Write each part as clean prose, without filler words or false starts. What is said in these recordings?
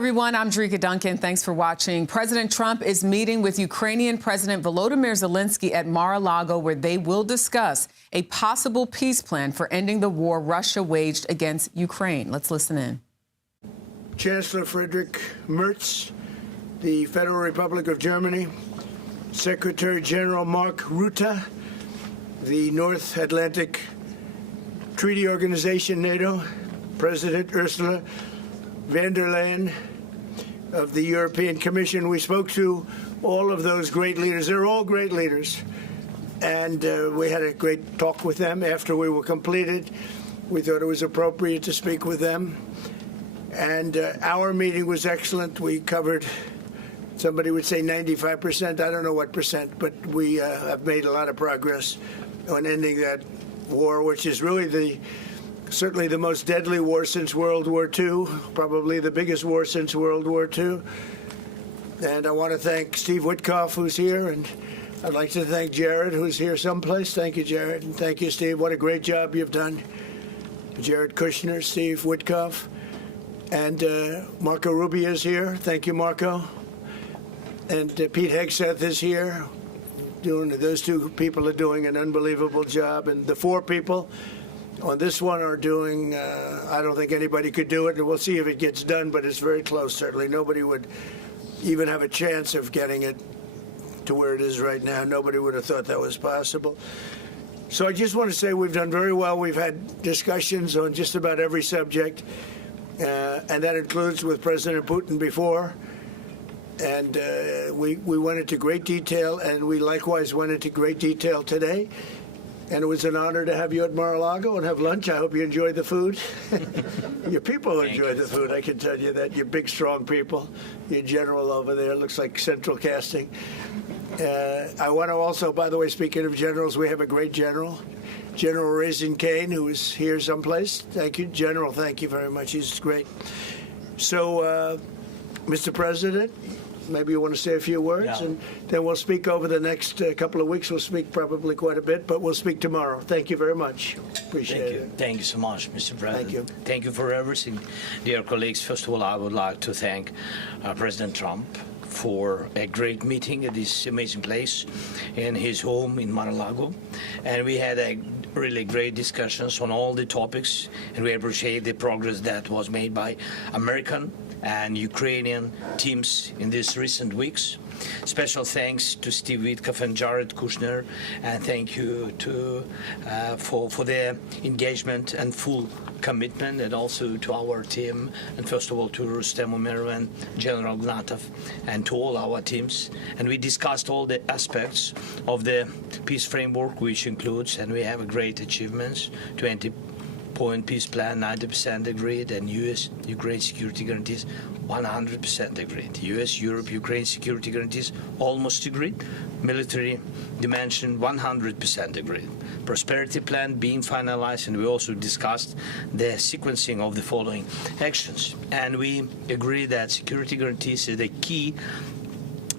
everyone. I'm Drika Duncan. Thanks for watching. President Trump is meeting with Ukrainian President Volodymyr Zelenskyy at Mar-a-Lago, where they will discuss a possible peace plan for ending the war Russia waged against Ukraine. Let's listen in. Chancellor Friedrich Merz, the Federal Republic of Germany, Secretary General Mark Rutte, the North Atlantic Treaty Organization, NATO, President Ursula von der Leyen of the European Commission. We spoke to all of those great leaders. They're all great leaders. And we had a great talk with them after we were completed. We thought it was appropriate to speak with them. And our meeting was excellent. We covered, somebody would say 95%. I don't know what percent, but we have made a lot of progress on ending that war, which is really certainly the most deadly war since World War II, probably the biggest war since World War II. And I want to thank Steve Witkoff, who's here, and I'd like to thank Jared, who's here someplace. Thank you, Jared, and thank you, Steve. What a great job you've done. Jared Kushner, Steve Witkoff, and Marco Rubio is here. Thank you, Marco. And Pete Hegseth is here. Those two people are doing an unbelievable job, and the four people on this one are doing, I don't think anybody could do it, and we'll see if it gets done, but it's very close, certainly. Nobody would even have a chance of getting it to where it is right now. Nobody would have thought that was possible. So I just want to say we've done very well. We've had discussions on just about every subject, and that includes with President Putin before. And we went into great detail, and we likewise went into great detail today. And it was an honor to have you at Mar-a-Lago and have lunch. I hope you enjoyed the food. Your people enjoyed the food, I can tell you that. You're big, strong people. Your general over there looks like central casting. I want to also, by the way, speaking of generals, we have a great general, General Raisin Kane, who is here someplace. Thank you, General. Thank you very much. He's great. So, Mr. President, maybe you want to say a few words, and then we'll speak over the next couple of weeks. We'll speak probably quite a bit, but we'll speak tomorrow. Thank you very much. Appreciate it. Thank you so much, Mr. President. Thank you. Thank you for everything. Dear colleagues, first of all, I would like to thank President Trump for a great meeting at this amazing place in his home in Mar-a-Lago. And we had a really great discussions on all the topics, and we appreciate the progress that was made by American and Ukrainian teams in these recent weeks. Special thanks to Steve Witkoff and Jared Kushner, and thank you for their engagement and full commitment, and also to our team, and first of all to Rustem Umerov and General Gnatov, and to all our teams. And we discussed all the aspects of the peace framework, which includes, and we have a great achievements, 20-point peace plan, 90% agreed, and U.S.-Ukraine security guarantees 100% agreed. U.S.-Europe-Ukraine security guarantees almost agreed. Military dimension 100% agreed. Prosperity plan being finalized, and we also discussed the sequencing of the following actions. And we agree that security guarantees is the key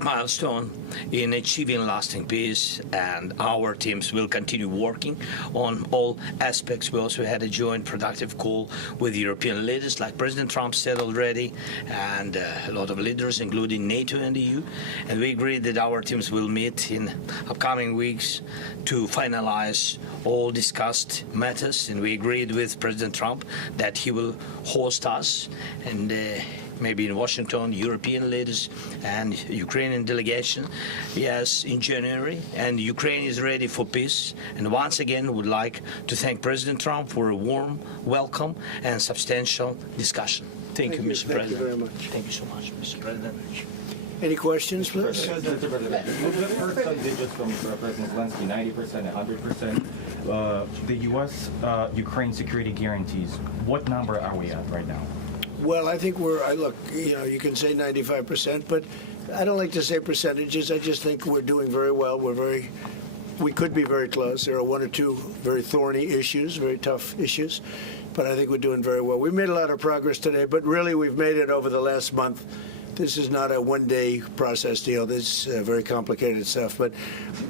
milestone in achieving lasting peace, and our teams will continue working on all aspects. We also had a joint productive call with European leaders, like President Trump said already, and a lot of leaders, including NATO and the EU. And we agreed that our teams will meet in upcoming weeks to finalize all discussed matters. And we agreed with President Trump that he will host us, and maybe in Washington, European leaders and Ukrainian delegation, yes, in January. And Ukraine is ready for peace. And once again, would like to thank President Trump for a warm welcome and substantial discussion. Thank you, Mr. President. Thank you very much. Thank you so much, Mr. President. Any questions, please? Mr. President, we've heard some digits from President Zelenskyy, 90%, 100%. The U.S.-Ukraine security guarantees, what number are we at right now? Well, I think look, you can say 95%, but I don't like to say percentages. I just think we're doing very well. We could be very close. There are one or two very thorny issues, very tough issues, but I think we're doing very well. We made a lot of progress today, but really we've made it over the last month. This is not a one-day process deal. This is very complicated stuff. But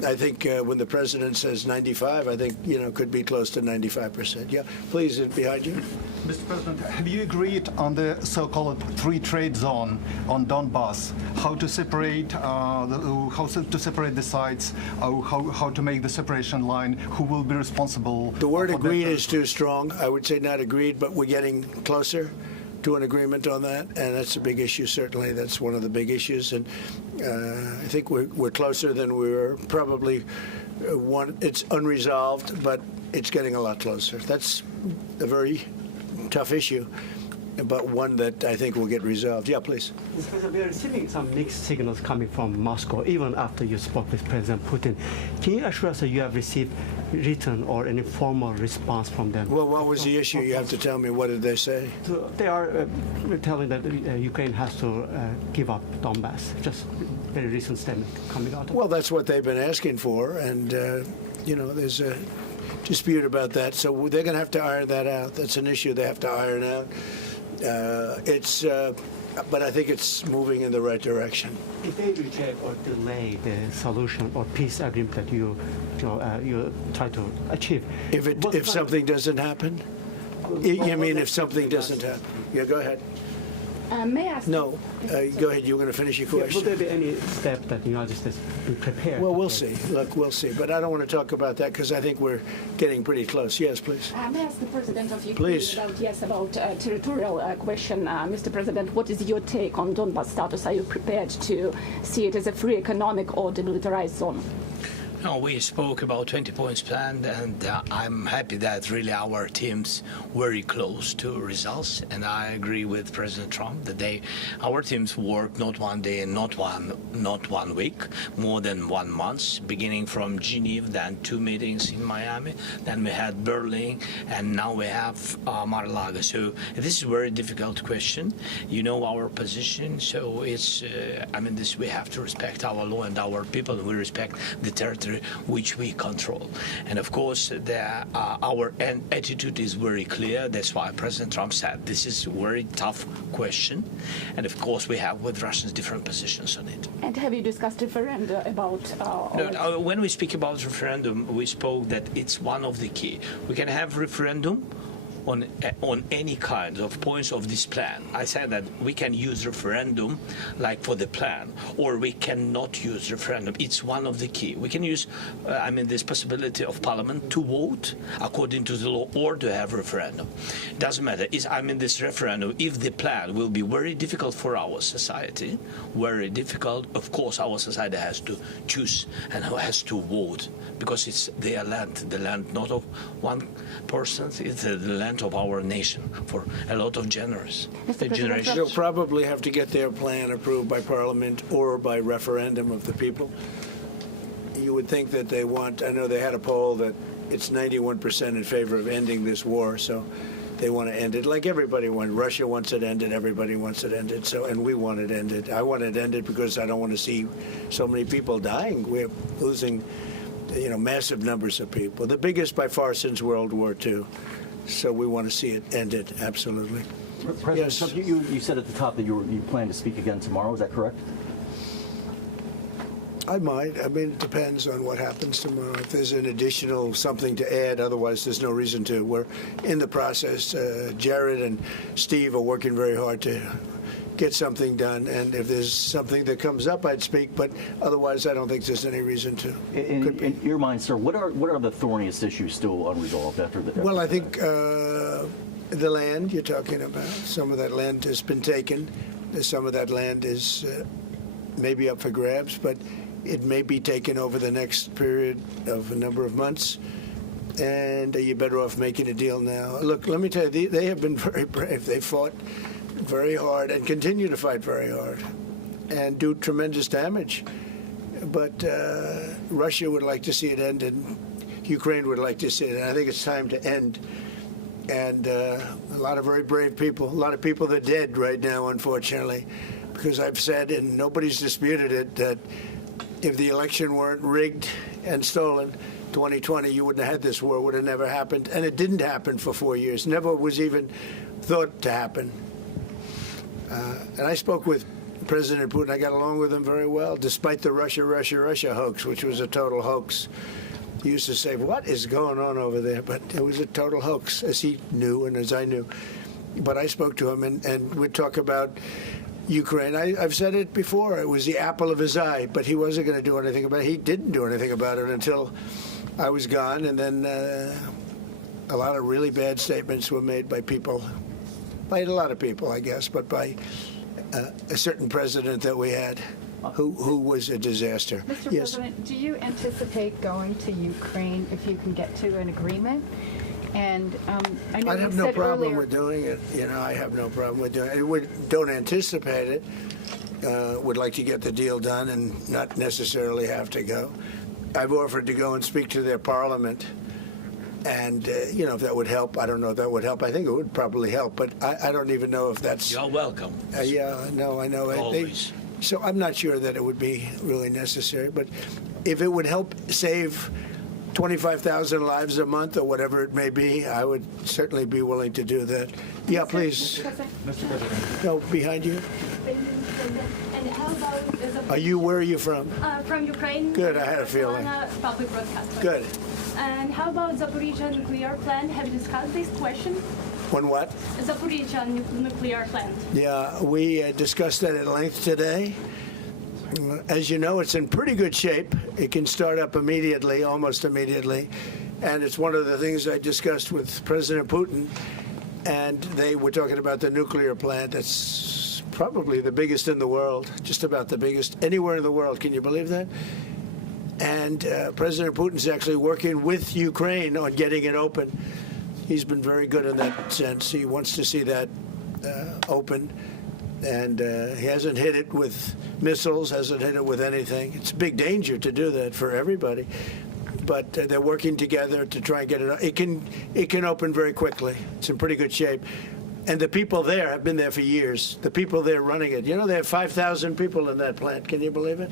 I think when the president says 95, I think, could be close to 95%. Yeah, please, behind you. Mr. President, have you agreed on the so-called free trade zone on Donbass? How to separate the sites? How to make the separation line? Who will be responsible? The word agreed is too strong. I would say not agreed, but we're getting closer to an agreement on that, and that's a big issue. Certainly, that's one of the big issues, and I think we're closer than we were. Probably it's unresolved, but it's getting a lot closer. That's a very tough issue, but one that I think will get resolved. Yeah, please. We are receiving some mixed signals coming from Moscow, even after you spoke with President Putin. Can you assure us that you have received written or any formal response from them? Well, what was the issue? You have to tell me. What did they say? They are telling that Ukraine has to give up Donbass. Just very recent statement coming out. Well, that's what they've been asking for, and there's a dispute about that, so they're going to have to iron that out. That's an issue they have to iron out. But I think it's moving in the right direction. If they reject or delay the solution or peace agreement that you try to achieve, if something doesn't happen, you mean if something doesn't happen? Yeah, go ahead. May I ask? No, go ahead. You were going to finish your question. Will there be any step that the United States be prepared? Well, we'll see. Look, we'll see. But I don't want to talk about that because I think we're getting pretty close. Yes, please. May I ask the President of Ukraine Please. about territorial question? Mr. President, what is your take on Donbas status? Are you prepared to see it as a free economic or demilitarized zone? No, we spoke about 20 points plan, and I'm happy that really our teams very close to results. And I agree with President Trump that our teams work not one day and not one week, more than 1 month, beginning from Geneva, then 2 meetings in Miami, then we had Berlin, and now we have Mar-a-Lago. So this is a very difficult question. You know our position, so it's we have to respect our law and our people, and we respect the territory which we control. And of course, our attitude is very clear. That's why President Trump said this is a very tough question. And of course, we have with Russians different positions on it. And have you discussed referendum about? When we speak about referendum, we spoke that it's one of the key. We can have referendum on any kind of points of this plan. I said that we can use referendum like for the plan, or we cannot use referendum. It's one of the key. We can use, this possibility of Parliament to vote according to the law or to have referendum. It doesn't matter. This referendum, if the plan will be very difficult for our society, very difficult, of course our society has to choose and has to vote because it's their land, the land not of one person, it's the land of our nation for a lot of generations. They'll probably have to get their plan approved by Parliament or by referendum of the people. You would think that they want, I know they had a poll that it's 91% in favor of ending this war, so they want to end it like everybody wants. Russia wants it ended, everybody wants it ended, and we want it ended. I want it ended because I don't want to see so many people dying. We're losing massive numbers of people, the biggest by far since World War II. So we want to see it ended, absolutely. President Yes. Trump, you said at the top that you plan to speak again tomorrow. Is that correct? I might. It depends on what happens tomorrow. If there's an additional something to add, otherwise there's no reason to. We're in the process. Jared and Steve are working very hard to get something done, and if there's something that comes up, I'd speak, but otherwise I don't think there's any reason to. In your mind, sir, what are the thorniest issues still unresolved after the... Well, I think the land you're talking about, some of that land has been taken. Some of that land is maybe up for grabs, but it may be taken over the next period of a number of months, and you're better off making a deal now. Look, let me tell you, they have been very brave. They fought very hard and continue to fight very hard and do tremendous damage. But Russia would like to see it end, and Ukraine would like to see it. And I think it's time to end. And a lot of very brave people, a lot of people that are dead right now, unfortunately, because I've said, and nobody's disputed it, that if the election weren't rigged and stolen, 2020, you wouldn't have had this war, would have never happened. And it didn't happen for 4 years, never was even thought to happen. And I spoke with President Putin, I got along with him very well, despite the Russia hoax, which was a total hoax. He used to say, what is going on over there? But it was a total hoax, as he knew and as I knew. But I spoke to him, and we'd talk about Ukraine. I've said it before. It was the apple of his eye, but he wasn't going to do anything about it. He didn't do anything about it until I was gone, and then a lot of really bad statements were made by people, by a lot of people, I guess, but by a certain president that we had who was a disaster. Mr. Yes. President, do you anticipate going to Ukraine if you can get to an agreement? And I know I'd have you no said problem earlier, with doing it. You know, I have no problem with doing it. Don't anticipate it. Would like to get the deal done and not necessarily have to go. I've offered to go and speak to their parliament. And, you know, if that would help, I don't know if that would help. I think it would probably help, but I don't even know if that's... You're welcome. Yeah, no, I know. Always. So I'm not sure that it would be really necessary, but if it would help save 25,000 lives a month or whatever it may be, I would certainly be willing to do that. Yeah, please. Mr. President. No, behind you. And how about Where are you from? from Ukraine? Good, I had a feeling. Public broadcaster. Good. And how about Zaporizhzhia nuclear plant? Have you discussed this question? When what? Zaporizhzhia nuclear plant. Yeah, we discussed that at length today. As you know, it's in pretty good shape. It can start up immediately, almost immediately. And it's one of the things I discussed with President Putin. And they were talking about the nuclear plant. It's probably the biggest in the world, just about the biggest anywhere in the world. Can you believe that? And President Putin's actually working with Ukraine on getting it open. He's been very good in that sense. He wants to see that open. And he hasn't hit it with missiles, hasn't hit it with anything. It's a big danger to do that for everybody. But they're working together to try and get it. It can open very quickly. It's in pretty good shape. And the people there have been there for years. The people there running it. You know, they have 5,000 people in that plant. Can you believe it?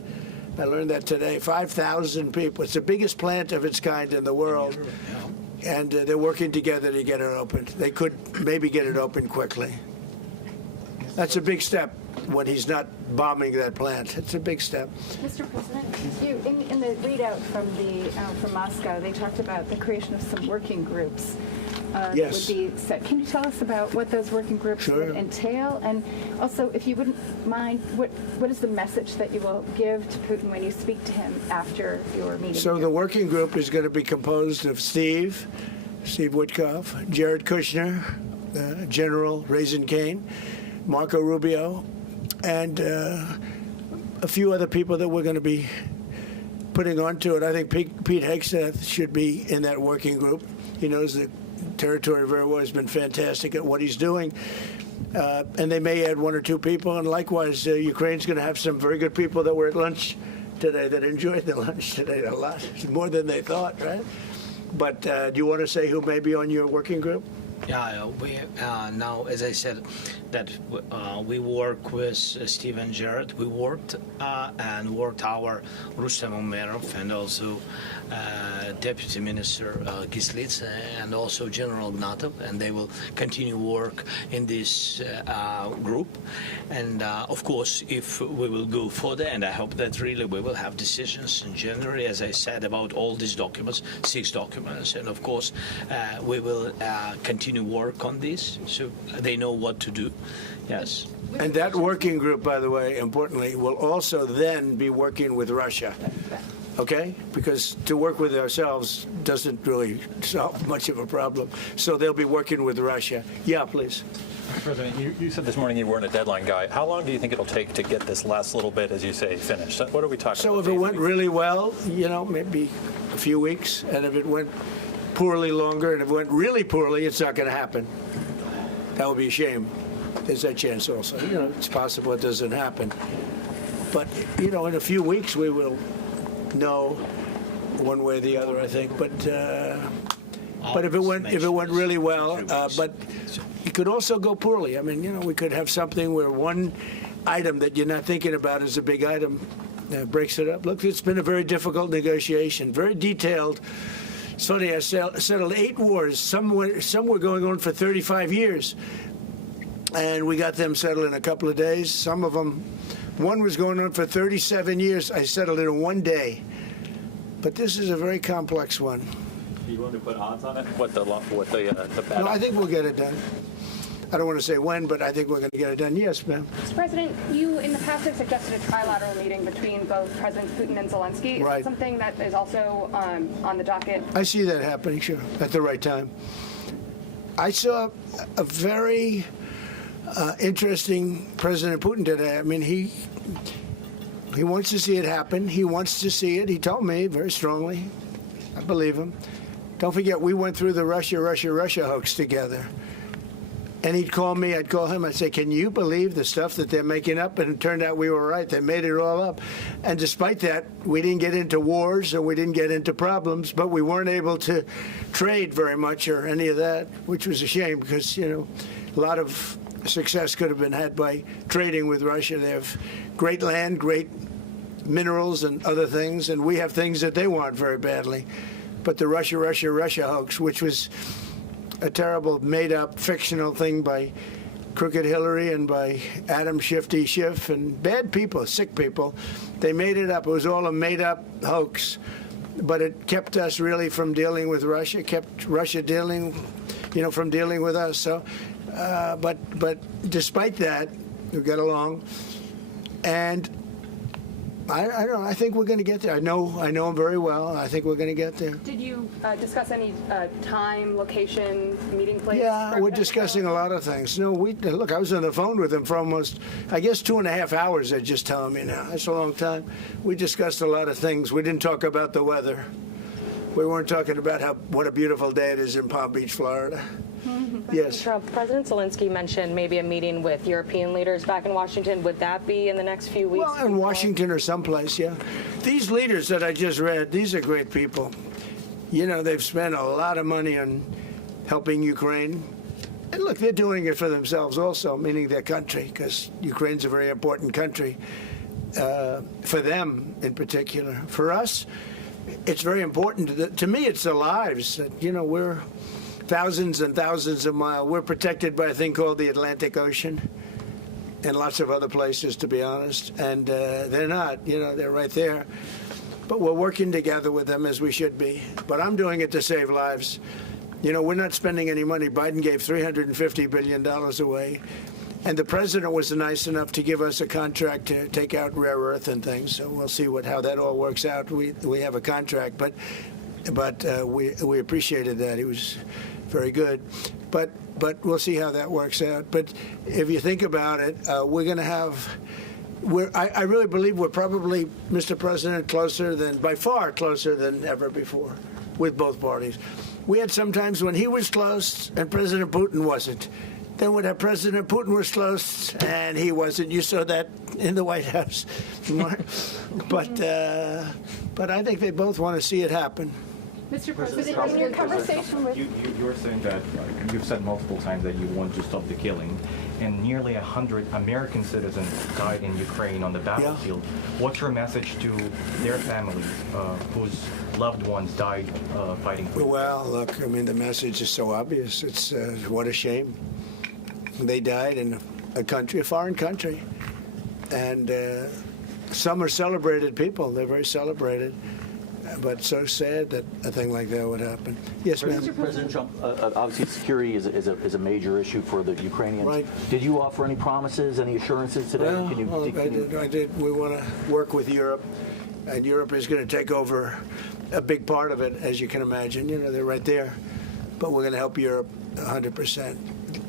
I learned that today. 5,000 people. It's the biggest plant of its kind in the world. And they're working together to get it open. They could maybe get it open quickly. That's a big step when he's not bombing that plant. It's a big step. Mr. President, in the readout from Moscow, they talked about the creation of some working groups. Yes. That would be set. Can you tell us about what those working groups would entail? And also, if you wouldn't mind, what is the message that you will give to Putin when you speak to him after your meeting? So the working group is going to be composed of Steve Witkoff, Jared Kushner, General Raisin Kane, Marco Rubio, and a few other people that we're going to be putting onto it. I think Pete Hegseth should be in that working group. He knows the territory very well. He's been fantastic at what he's doing. And they may add one or two people. And likewise, Ukraine's going to have some very good people that were at lunch today that enjoyed the lunch today a lot, more than they thought, right? But do you want to say who may be on your working group? Yeah, we now, as I said, that we work with Steve and Jared. We worked our Rustem Umerov and also Deputy Minister Kislitsa and also General Ignatov, and they will continue work in this group. And of course, if we will go further, and I hope that really we will have decisions in January, as I said, about all these documents, 6 documents, and of course, we will continue work on this, so they know what to do. Yes. And that working group, by the way, importantly, will also then be working with Russia. Okay? Because to work with ourselves doesn't really solve much of a problem. So they'll be working with Russia. Yeah, please. President, you said this morning you weren't a deadline guy. How long do you think it'll take to get this last little bit, as you say, finished? What are we talking about? So if it went really well, you know, maybe a few weeks. And if it went poorly, longer. And if it went really poorly, it's not going to happen. That would be a shame. There's that chance also. You know, it's possible it doesn't happen. But, you know, in a few weeks we will know one way or the other, I think. But if it went really well, but it could also go poorly. I mean, you know, we could have something where one item that you're not thinking about is a big item breaks it up. Look, it's been a very difficult negotiation, very detailed. It's funny, I settled 8 wars. Some were going on for 35 years. And we got them settled in a couple of days. Some of them One was going on for 37 years. I settled it in one day. But this is a very complex one. Are you willing to put odds on it? What the bad? No, I think we'll get it done. I don't want to say when, but I think we're going to get it done. Yes, ma'am. Mr. President, you in the past have suggested a trilateral meeting between both Presidents Putin and Zelenskyy. Right. Is that something that is also on the docket? I see that happening, sure, at the right time. I saw a very interesting President Putin today. I mean, he wants to see it happen. He wants to see it. He told me very strongly. I believe him. Don't forget, we went through the Russia hoax together. And he'd call me, I'd call him, I'd say, can you believe the stuff that they're making up? And it turned out we were right. They made it all up. And despite that, we didn't get into wars and we didn't get into problems, but we weren't able to trade very much or any of that, which was a shame because, you know, a lot of success could have been had by trading with Russia. They have great land, great minerals and other things, and we have things that they want very badly. But the Russia hoax, which was a terrible, made-up, fictional thing by Crooked Hillary and by Adam Shifty Schiff and bad people, sick people. They made it up. It was all a made-up hoax. But it kept us really from dealing with Russia, kept Russia dealing, you know, from dealing with us. So, but despite that, we got along. And I don't know. I think we're going to get there. I know him very well. I think we're going to get there. Did you discuss any time, location, meeting place? Yeah, we're discussing a lot of things. No, look, I was on the phone with him for almost, I guess, 2.5 hours. They're just telling me now. That's a long time. We discussed a lot of things. We didn't talk about the weather. We weren't talking about what a beautiful day it is in Palm Beach, Florida. Yes. Trump, President Zelenskyy mentioned maybe a meeting with European leaders back in Washington. Would that be in the next few weeks? Well, in Washington or someplace, yeah. These leaders that I just read, these are great people. You know, they've spent a lot of money on helping Ukraine. And look, they're doing it for themselves also, meaning their country, because Ukraine's a very important country for them in particular. For us, it's very important. To me, it's the lives. You know, we're thousands and thousands of miles. We're protected by a thing called the Atlantic Ocean and lots of other places, to be honest. And they're not, you know, they're right there. But we're working together with them as we should be. But I'm doing it to save lives. You know, we're not spending any money. Biden gave $350 billion away. And the president was nice enough to give us a contract to take out rare earth and things. So we'll see how that all works out. We have a contract, but we appreciated that. He was very good. But we'll see how that works out. But if you think about it, we're going to have. I really believe we're probably, Mr. President, by far closer than ever before with both parties. We had some times when he was close and President Putin wasn't. Then when President Putin was close and he wasn't, you saw that in the White House. But I think they both want to see it happen. Mr. President, in your conversation with... You're saying that you've said multiple times that you want to stop the killing, and nearly 100 American citizens died in Ukraine on the battlefield. Yeah. What's your message to their families whose loved ones died fighting for you? Well, look, I mean, the message is so obvious. It's what a shame. They died in a foreign country, and some are celebrated people. They're very celebrated. But so sad that a thing like that would happen. Yes, ma'am. President Trump, obviously security is a major issue for the Ukrainians. Right. Did you offer any promises, any assurances today? Well, I did. We want to work with Europe, and Europe is going to take over a big part of it, as you can imagine. You know, they're right there. But we're going to help Europe 100%,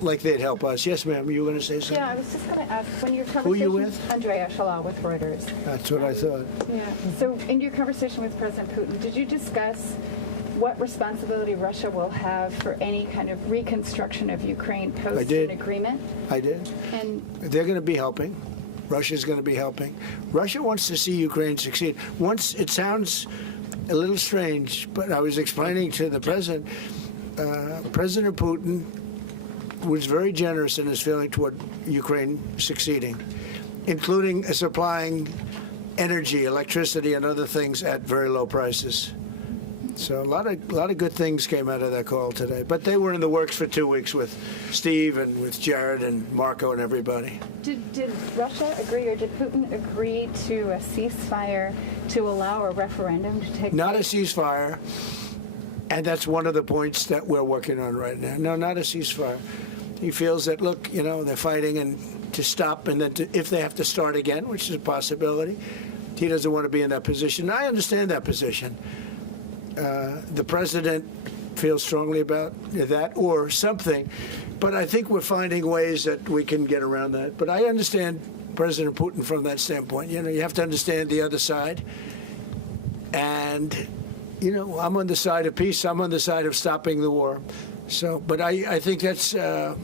like they'd help us. Yes, ma'am. You were going to say something? Yeah, I was just going to ask, when your conversation... Who are you with? Andrea Shala with Reuters. That's what I thought. Yeah. So in your conversation with President Putin, did you discuss what responsibility Russia will have for any kind of reconstruction of Ukraine post an agreement? I did. And they're going to be helping. Russia's going to be helping. Russia wants to see Ukraine succeed. It sounds a little strange, but I was explaining to the president, President Putin was very generous in his feeling toward Ukraine succeeding, including supplying energy, electricity, and other things at very low prices. So a lot of good things came out of that call today. But they were in the works for 2 weeks with Steve and with Jared and Marco and everybody. Did Russia agree, or did Putin agree to a ceasefire to allow a referendum to take place? Not a ceasefire, and that's one of the points that we're working on right now. No, not a ceasefire. He feels that, look, you know, they're fighting and to stop, and then if they have to start again, which is a possibility, he doesn't want to be in that position. I understand that position. The president feels strongly about that or something, but I think we're finding ways that we can get around that. But I understand President Putin from that standpoint. You know, you have to understand the other side. And, you know, I'm on the side of peace. I'm on the side of stopping the war. So, but I think that's a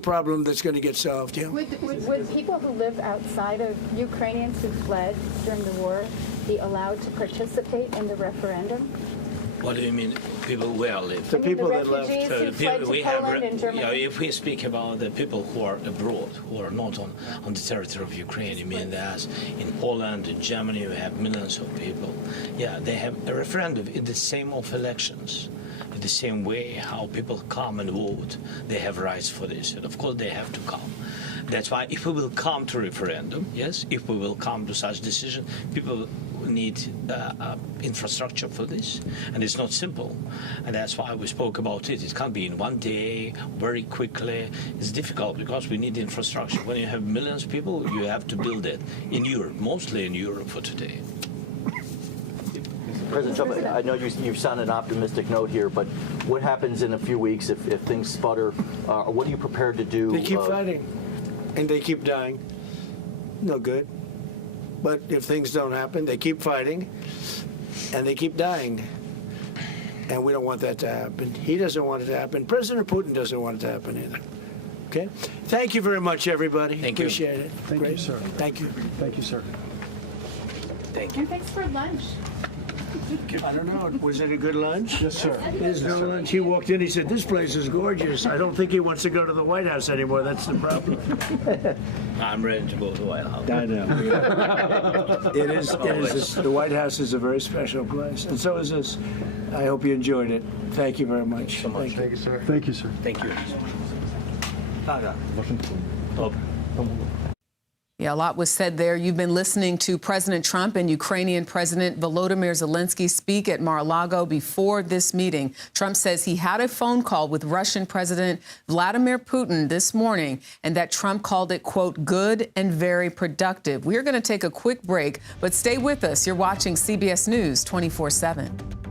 problem that's going to get solved. Yeah. Would people who live outside of Ukrainians who fled during the war be allowed to participate in the referendum? What do you mean, people where live? The people that left. Who fled to Poland and Germany. Yeah, if we speak about the people who are abroad, who are not on the territory of Ukraine, you mean that in Poland, in Germany, we have millions of people. Yeah, they have a referendum in the same of elections. In the same way how people come and vote, they have rights for this. And of course, they have to come. That's why if we will come to referendum, yes, if we will come to such decision, people need infrastructure for this, and it's not simple. And that's why we spoke about it. It can't be in one day, very quickly. It's difficult because we need infrastructure. When you have millions of people, you have to build it in Europe, mostly in Europe for today. President Trump, I know you sound an optimistic note here, but what happens in a few weeks if things sputter? What are you prepared to do? They keep fighting, and they keep dying. No good. But if things don't happen, they keep fighting, and they keep dying. And we don't want that to happen. He doesn't want it to happen. President Putin doesn't want it to happen either. Okay? Thank you very much, everybody. Thank you. Appreciate it. Thank you, sir. Thank you. Thank you, sir. Thank you. And thanks for lunch. I don't know. Was it a good lunch? Yes, sir. There's no lunch. He walked in. He said, "This place is gorgeous." I don't think he wants to go to the White House anymore. That's the problem. I'm ready to go to the White House. I know. It is. The White House is a very special place, and so is this. I hope you enjoyed it. Thank you very much. So much. Thank you, sir. Thank you, sir. Thank you. Yeah, a lot was said there. You've been listening to President Trump and Ukrainian President Volodymyr Zelenskyy speak at Mar-a-Lago before this meeting. Trump says he had a phone call with Russian President Vladimir Putin this morning and that Trump called it, quote, good and very productive. We're going to take a quick break, but stay with us. You're watching CBS News 24/7.